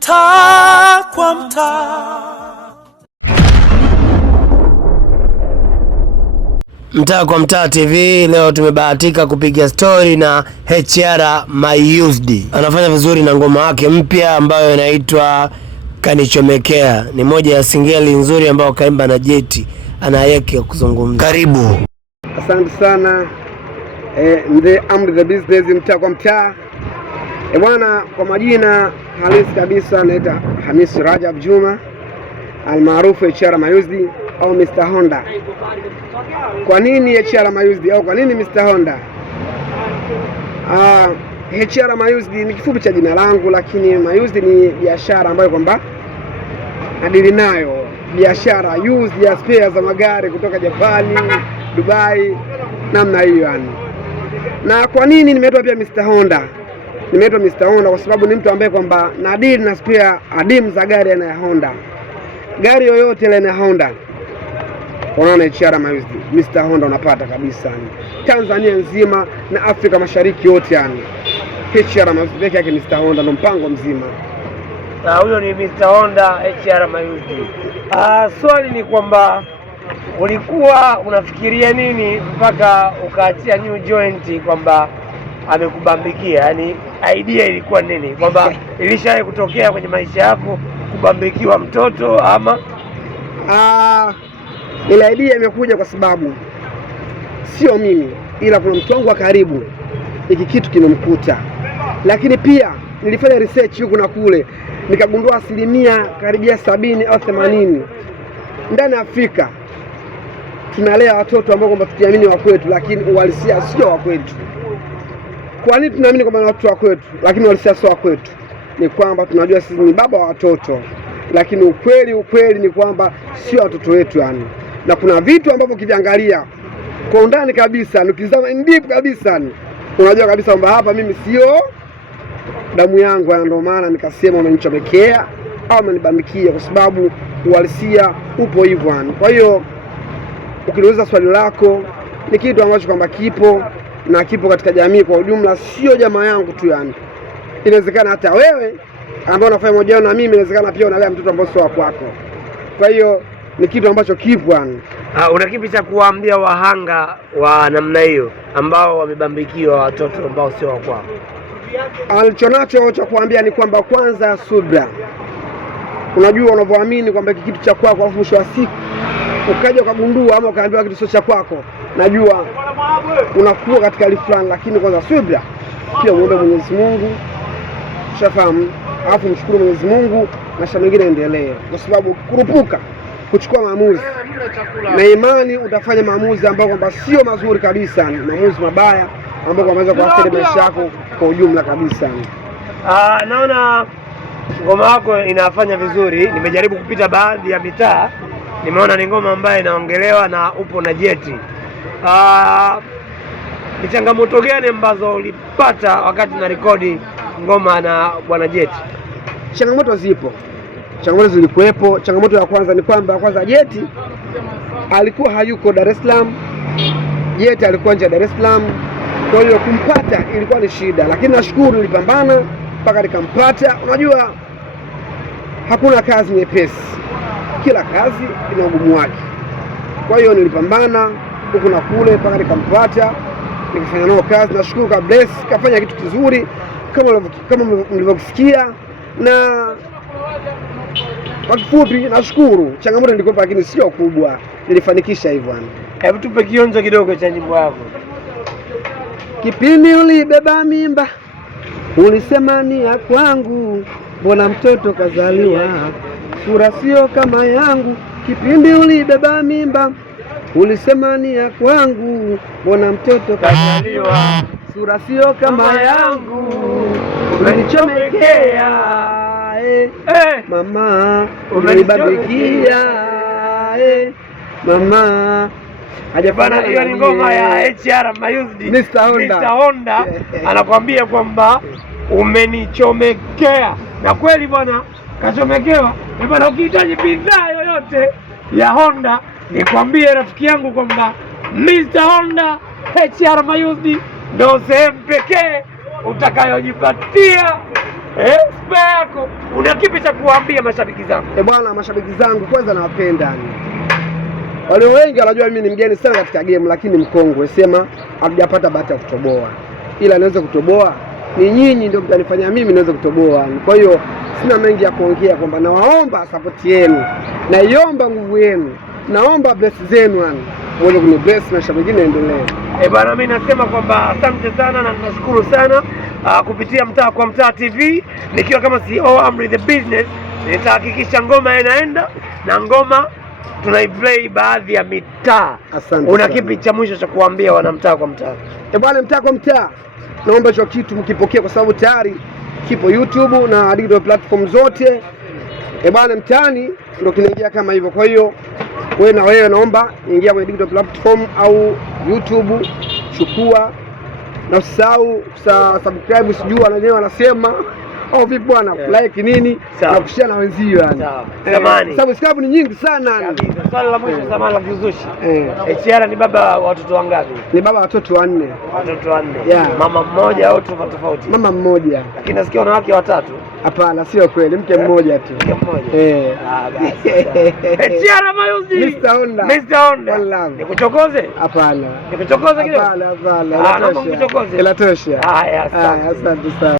Mtaa kwa mtaa. Mtaa kwa mtaa TV, leo tumebahatika kupiga story na HR Mayusdi. Anafanya vizuri na ngoma yake mpya ambayo inaitwa Kanichomekea. Ni moja ya singeli nzuri ambayo kaimba na Jeti. Ana yake kuzungumza. Karibu. Asante sana. Mzee Amri the Business, mtaa kwa mtaa. Bwana, kwa majina halisi kabisa naita Hamisi Rajab Juma almaarufu HR Mayusdi au Mr. Honda. Kwa nini HR Mayusdi au kwa nini Mr. Honda? HR Mayusdi ni kifupi cha jina langu, lakini Mayusdi ni biashara ambayo kwamba nadili nayo, biashara used ya spare za magari kutoka Japani, Dubai, namna hiyo yani. Na kwa nini nimeitwa pia Mr. Honda? Nimeitwa Mr. Honda kwa sababu ni mtu ambaye kwamba nadili na spare adimu za gari aina ya Honda. Gari yoyote ile na Honda, unaona HR Mayusdi, Mr. Honda unapata kabisa yani. Tanzania nzima na Afrika Mashariki yote yani. HR Mayusdi pekee yake Mr. Honda ndo mpango mzima. Huyo ni Mr. Honda HR Mayusdi. Swali ni kwamba ulikuwa unafikiria nini mpaka ukaachia new joint kwamba amekubambikia? Yani idea ilikuwa nini? Kwamba ilishawahi kutokea kwenye maisha yako kubambikiwa mtoto ama? Ile idea imekuja kwa sababu sio mimi, ila kuna mtu wangu wa karibu hiki kitu kinomkuta. Lakini pia nilifanya research huku na kule, nikagundua asilimia karibia 70 au 80 ndani ya Afrika tunalea watoto ambao kwamba tukiamini wa kwetu, lakini uhalisia sio wa kwetu. Kwa nini tunaamini kwamba ni watoto wa kwetu lakini uhalisia sio wa kwetu? Ni kwamba tunajua sisi ni baba wa watoto, lakini ukweli ni kwamba sio watoto wetu yani. Na kuna vitu ambavyo kiviangalia kwa undani kabisa, nikizama deep kabisa ni unajua kabisa kwamba hapa mimi sio damu yangu, ndio maana nikasema umenichomekea au umenibambikia, kwa sababu uhalisia upo hivyo yani. Kwa hiyo ukiniuliza swali lako, ni kitu ambacho kwamba kipo na kipo katika jamii kwa ujumla, sio jamaa yangu tu yani. Inawezekana hata wewe ambao unafanya moja na mimi, inawezekana pia unalea mtoto ambao sio wako. Kwa hiyo ni kitu ambacho kipo yani. Una kipi cha kuwaambia wahanga wa namna hiyo ambao wamebambikiwa watoto ambao sio wa kwao? Alichonacho cha kuambia ni kwamba kwanza subra. Unajua unavyoamini kwamba kitu cha kwako alafu mwisho wa siku ukaja ukagundua ama ukaambiwa kitu sio cha kwako, najua unakuwa katika hali fulani, lakini kwanza subra. Pia muombe Mwenyezi Mungu, ushafahamu, alafu mshukuru Mwenyezi Mungu na sha mengine endelee, kwa sababu kurupuka kuchukua maamuzi na imani utafanya maamuzi ambayo kwamba sio mazuri kabisa, maamuzi mabaya ambayo yanaweza kuathiri maisha yako kwa ujumla kabisa. Naona ngoma yako inafanya vizuri. Nimejaribu kupita baadhi ya mitaa, nimeona ni ngoma ambayo inaongelewa na upo na Jeti. Ni changamoto gani ambazo ulipata wakati na rekodi ngoma na bwana Jeti? Changamoto zipo. Changamoto zilikuwepo. Changamoto ya kwanza ni kwamba Jeti alikuwa hayuko Dar es Salaam. Jeti alikuwa nje ya Dar es Salaam. Kwa hiyo kumpata ilikuwa ni shida, lakini nashukuru nilipambana mpaka nikampata. Unajua hakuna kazi nyepesi, kila kazi ina ugumu wake. Kwa hiyo nilipambana huku na kule mpaka nikampata, nikafanya nao kazi. Nashukuru ka bless, kafanya kitu kizuri kama mlivyosikia, na kwa kifupi nashukuru. Changamoto nilikuwa lakini sio kubwa, nilifanikisha hivyo yani. Hebu tupe kionjo kidogo cha nyimbo yako. Kipindi ulibeba mimba ulisema ni ya kwangu, mbona mtoto kazaliwa sura sio kama yangu. Kipindi ulibeba mimba ulisema ni ya kwangu, mbona mtoto kazaliwa sura sio kama yangu. Umenichomekea mama, umenibambikia mama. Hajapana, hiyo ni ngoma ya HR Mayusdi. Mr. Honda anakuambia kwamba umenichomekea, na kweli bwana kachomekewa. Bwana, ukihitaji bidhaa yoyote ya Honda, nikwambie rafiki yangu kwamba Mr. Honda HR Mayusdi ndio sehemu pekee utakayojipatia spare yako, una kipi cha kuambia mashabiki zangu? Bwana, mashabiki zangu kwanza nawapenda. Walio wengi wanajua mimi ni mgeni sana katika game, lakini mkongwe, sema hatujapata bahati ya kutoboa, ila naweza kutoboa ni nyinyi ndio mtanifanya mimi niweze kutoboa. Kwa hiyo sina mengi ya kuongea, kwamba nawaomba support yenu, naiomba nguvu yenu, naomba bless zenu, muweze kuni bless na shabiki naendelee. Bwana, mimi nasema kwamba asante sana na nashukuru sana kupitia Mtaa kwa Mtaa TV, nikiwa kama CEO Amri the Business, nitahakikisha ngoma inaenda na ngoma tunaiplay baadhi ya mitaa. Una kipi cha mwisho cha kuambia wana Mtaa kwa Mtaa? Bwana, Mtaa kwa Mtaa, naomba hicho kitu mkipokea, kwa sababu tayari kipo YouTube na digital platform zote. Bwana, mtaani ndio kinaingia kama hivyo. Kwa hiyo wewe na wewe naomba ingia kwenye digital platform au YouTube, chukua na usahau subscribe, sijua na wenyewe wanasema au vipi bwana, like nini na kushare na wenzio yani. Samani. Subscribe ni nyingi sana. Kabisa. Swali la mwisho, samani la kizushi. HR ni baba wa watoto wangapi? Ni baba wa watoto 4. Watoto 4. Mama mmoja au tofauti? Mama mmoja. Lakini nasikia wanawake 3. Hapana, sio kweli, mke mmoja tu. Mke mmoja. Basi. HR Mayuzi. Mr. Honda. Nikuchokoze? Hapana. Nikuchokoze kidogo? Hapana. Naomba nikuchokoze. Inatosha. Haya, asante. Asante sana.